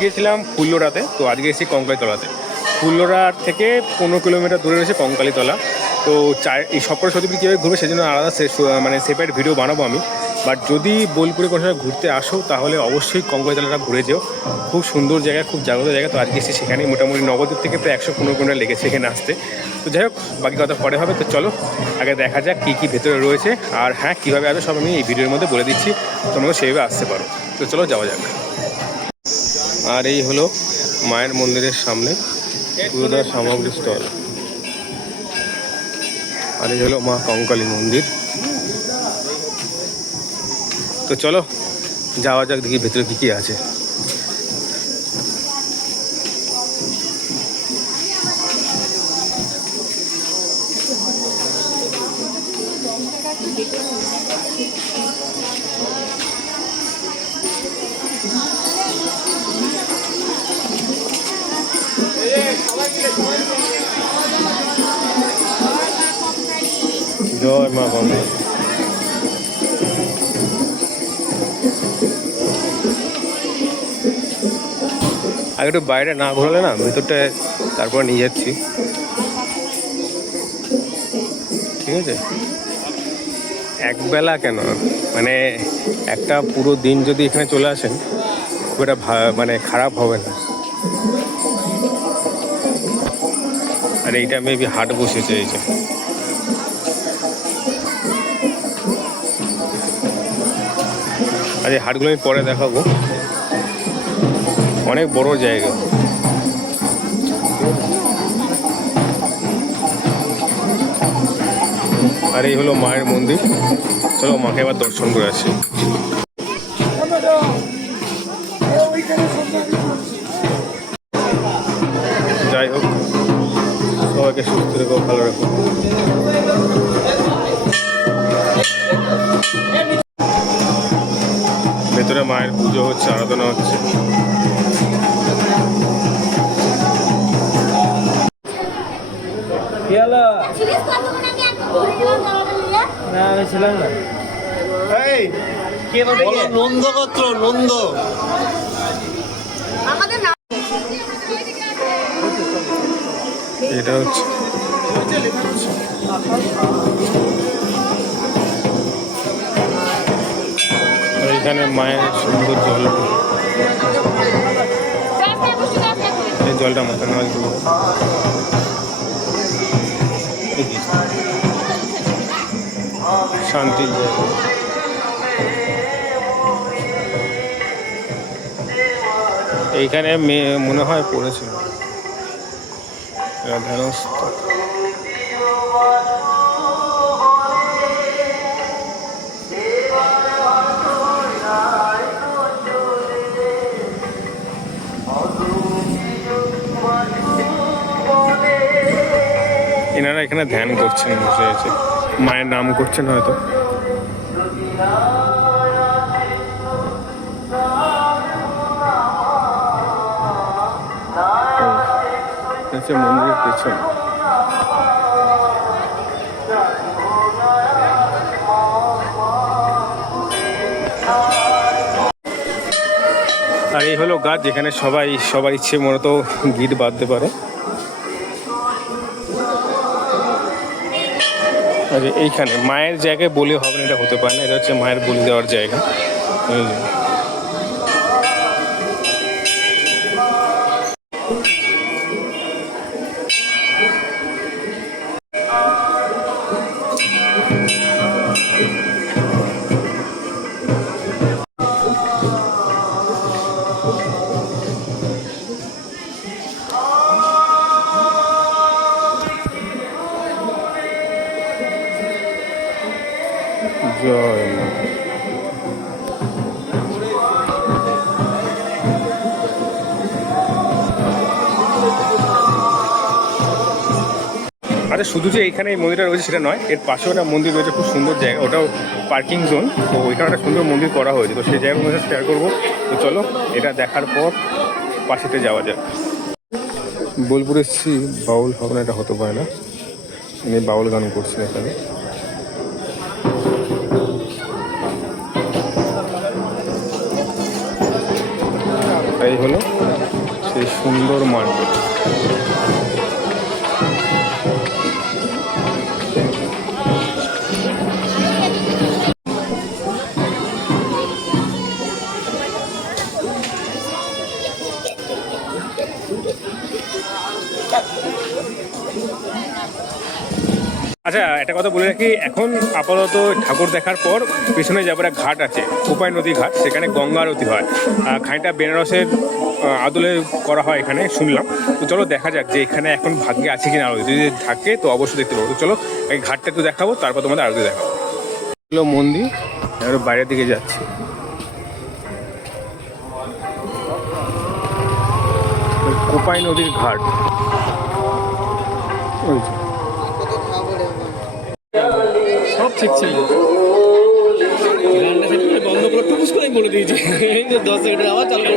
গিয়েছিলাম ফুল্লরাতে, তো আজকে এসেছি কঙ্কালীতলাতে। ফুল্লরার থেকে 15 কিলোমিটার দূরে রয়েছে কঙ্কালীতলা। তো এই সবকটা সতীপীঠ কীভাবে ঘুরবে সেজন্য আলাদা মানে সেপারেট ভিডিও বানাবো আমি। বাট যদি বোলপুরে কোনো সময় ঘুরতে আসো তাহলে অবশ্যই কঙ্কালীতলাটা ঘুরে যেও, খুব সুন্দর জায়গা, খুব জাগ্রত জায়গা। তো আজকে এসেছি সেখানে, মোটামুটি নবদ্বীপ থেকে প্রায় 115 কিলোমিটার লেগেছে এখানে আসতে। তো যাই হোক, বাকি কথা পরে হবে। তো চলো আগে দেখা যাক কী কী ভেতরে রয়েছে, আর হ্যাঁ কীভাবে আসবে সব আমি এই ভিডিওর মধ্যে বলে দিচ্ছি, তোমরা সেইভাবে আসতে পারো। তো চলো যাওয়া যাক। আর এই হলো মায়ের মন্দিরের সামনে পুরোটা সামগ্রী স্টল। আর এই হলো মা কঙ্কালী মন্দির। তো চলো যাওয়া যাক, দেখি ভেতরে কী কী আছে। জয় মা কঙ্কালী। আগে একটু বাইরে না ঘোরালে না, ভেতরটায় তারপর নিয়ে যাচ্ছি, ঠিক আছে? একবেলা কেন, মানে একটা পুরো দিন যদি এখানে চলে আসেন খুব একটা মানে খারাপ হবে না। আর এইটা মেবি হাট বসেছে, এই যে আর এই হাটগুলো আমি পরে দেখাবো, অনেক বড় জায়গা। আর এই হলো মায়ের মন্দির। চলো মাকে এবার দর্শন করে আসি। যাই হোক, সবাইকে সুস্থ রেখো, ভালো রেখো। ভেতরে মায়ের পুজো হচ্ছে, আরাধনা হচ্ছে। নন্দগোত্র নন্দ। এটা হচ্ছে এখানে মায়ের সুন্দর জল, এই জলটা মাথা নেওয়া শান্তি। এইখানে মেয়ে মনে হয় পড়েছিল রাধারস্ত। এনারা এখানে ধ্যান করছেন, বসে আছে, মায়ের নাম করছেন হয়তো। মন্দিরের পেছনে আর এই হলো গাছ, যেখানে সবাই সবার ইচ্ছে মতো গিট বাঁধতে পারে। আর এইখানে মায়ের জায়গায় বলি হবে না, এটা হতে পারে না, এটা হচ্ছে মায়ের বলি দেওয়ার জায়গা। জয় মা। আচ্ছা, শুধু যে এইখানে এই মন্দিরটা রয়েছে সেটা নয়, এর পাশেও একটা মন্দির রয়েছে, খুব সুন্দর জায়গা, ওটাও পার্কিং জোন। তো ওইখানে একটা সুন্দর মন্দির করা হয়েছে, তো সেই জায়গার মধ্যে শেয়ার করবো। তো চলো এটা দেখার পর পাশেতে যাওয়া যাক। বোলপুরে এসেছি, বাউল হবে না, এটা হতে পারে না, আমি বাউল গান করছি এখানে। এই হলো হলো সেই সুন্দর মার্কেট। আচ্ছা, একটা কথা বলে রাখি, এখন আপাতত ঠাকুর দেখার পর পেছনে যাবার এক ঘাট আছে, কোপাই নদী ঘাট, সেখানে গঙ্গা আরতি হয়। খানিকটা বেনারসের আদলে করা হয় এখানে শুনলাম। তো চলো দেখা যাক যে এখানে এখন ভাগ্যে আছে কিনা আরতি, যদি থাকে তো অবশ্যই দেখতে পাবো। তো চলো এই ঘাটটা একটু দেখাবো, তারপর তোমাদের আরতি দেখাবো। এগুলো মন্দির, এবার বাইরের দিকে যাচ্ছি। কোপাই নদীর ঘাট ওই যে। সব ঠিক ছিল, বন্ধ করে টুকুস করে বলে দিয়েছি 10 সেকেন্ডের আবার চালু করে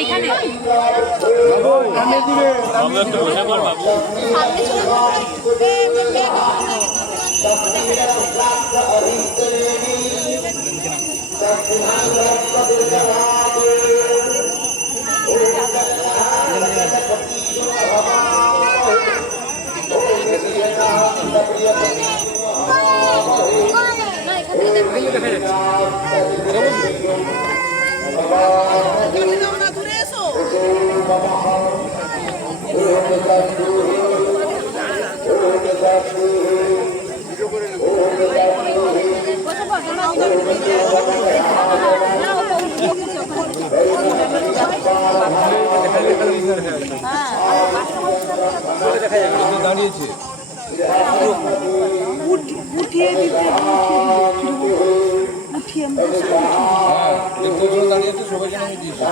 এইখানে দাঁড়িয়েছে উঠিয়ে দিতে উঠিয়ে দাঁড়িয়েছে সবাই জন্য আমি দিয়েছি।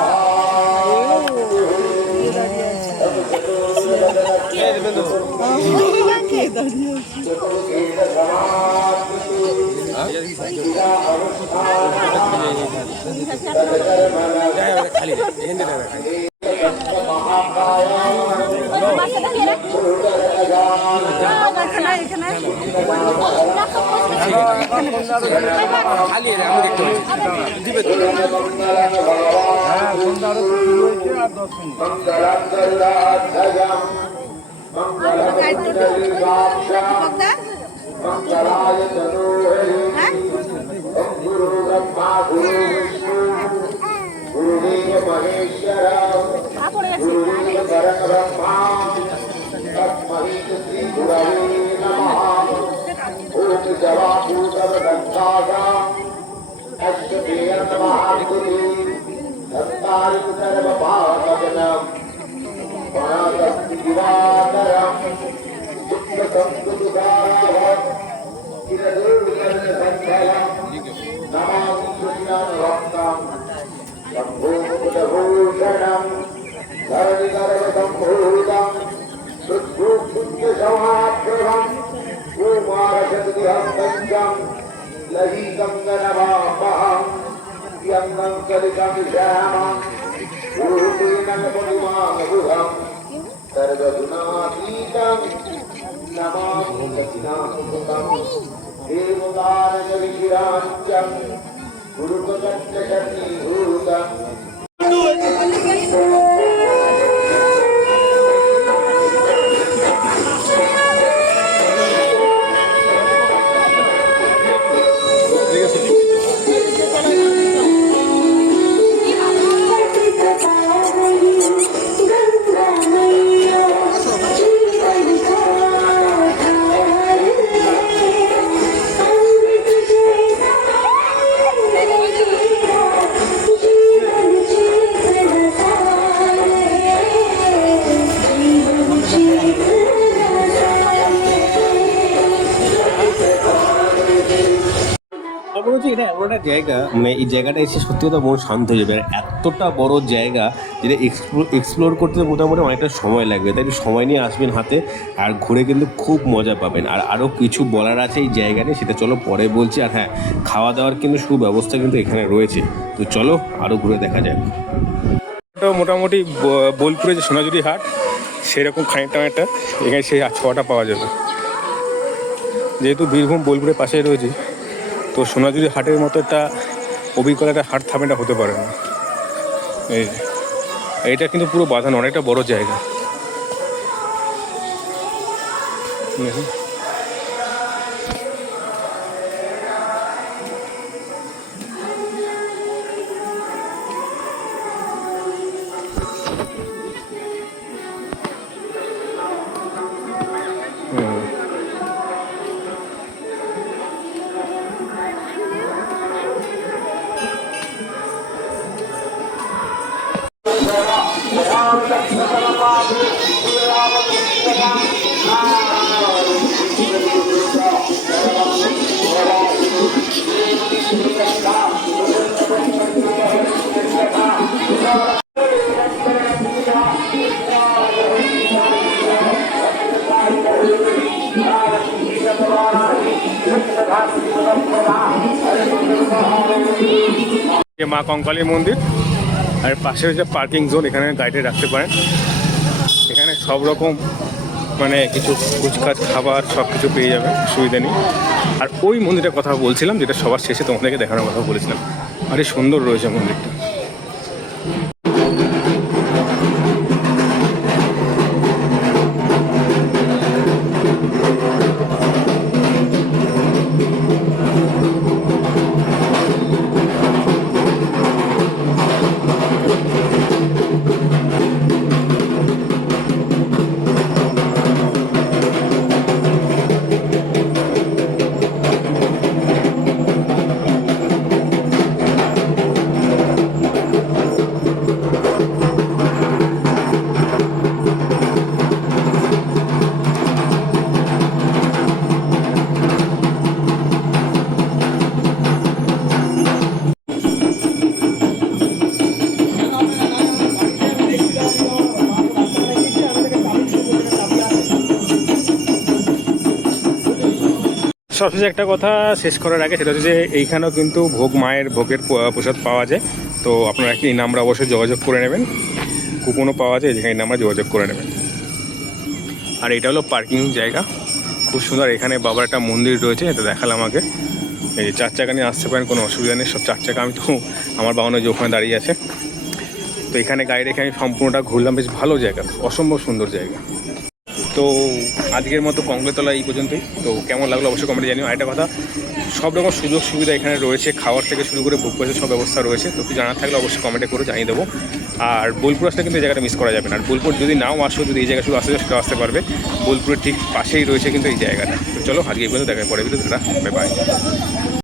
মনে হচ্ছে এটা এমন একটা জায়গা, মানে এই জায়গাটা এসে সত্যি কথা মন শান্ত হয়ে যাবে। আর এতটা বড় জায়গা যেটা এক্সপ্লোর করতে মোটামুটি অনেকটা সময় লাগবে, তাই একটু সময় নিয়ে আসবেন হাতে, আর ঘুরে কিন্তু খুব মজা পাবেন। আর আরও কিছু বলার আছে এই জায়গাটা, সেটা চলো পরে বলছি। আর হ্যাঁ, খাওয়া দাওয়ার কিন্তু সুব্যবস্থা কিন্তু এখানে রয়েছে। তো চলো আরও ঘুরে দেখা যাক। মোটামুটি বোলপুরে যে সোনাঝুরি হাট সেরকম খানিকটা একটা এখানে সেই ছোঁয়াটা পাওয়া যাবে। যেহেতু বীরভূম বোলপুরের পাশেই রয়েছে, তো সোনাঝুরি হাটের মতো একটা অবিকল একটা হাট থামেটা হতে পারে না। এই এইটা কিন্তু পুরো বাঁধানো, অনেকটা বড় জায়গা। দেখুন যে মা কঙ্কালী মন্দির, আর পাশে হচ্ছে পার্কিং জোন, এখানে গাড়িটা রাখতে পারেন। এখানে সব রকম মানে কিছু কুচকাচ খাবার সব কিছু পেয়ে যাবে, অসুবিধা নেই। আর ওই মন্দিরের কথা বলছিলাম যেটা সবার শেষে তোমাদেরকে দেখানোর কথা বলেছিলাম, আরে সুন্দর রয়েছে মন্দিরটা। সবশেষে একটা কথা শেষ করার আগে, সেটা হচ্ছে যে এইখানেও কিন্তু মায়ের ভোগের প্রসাদ পাওয়া যায়। তো আপনারা এই নাম্বার অবশ্যই যোগাযোগ করে নেবেন, কুপনও পাওয়া যায়, যেখানে এই নাম্বার যোগাযোগ করে নেবেন। আর এটা হলো পার্কিং জায়গা, খুব সুন্দর। এখানে বাবার একটা মন্দির রয়েছে, এটা দেখালাম আমাকে। এই 4 চাকা নিয়ে আসতে পারেন, কোনো অসুবিধা নেই। সব 4 চাকা, আমি তো আমার বাবানো যে ওখানে দাঁড়িয়ে আছে। তো এখানে গাড়ি রেখে আমি সম্পূর্ণটা ঘুরলাম, বেশ ভালো জায়গা, অসম্ভব সুন্দর জায়গা। তো আজকের মতো কঙ্কালীতলা এই পর্যন্তই। তো কেমন লাগলো অবশ্যই কমেন্টে জানিও। আরেকটা কথা, সব রকম সুযোগ সুবিধা এখানে রয়েছে, খাওয়ার থেকে শুরু করে বুক পয়সা সব ব্যবস্থা রয়েছে। তো কিছু জানার থাকলে অবশ্যই কমেন্টে করে জানিয়ে দেবো। আর বোলপুর আসলে কিন্তু এই জায়গাটা মিস করা যাবে না। আর বোলপুর যদি নাও আসো, যদি এই জায়গা শুধু আসতে সেটাও আসতে পারবে। বোলপুরের ঠিক পাশেই রয়েছে কিন্তু এই জায়গাটা। তো চলো আজকে এই পর্যন্ত, দেখা পরে ভিডিও। Bye bye.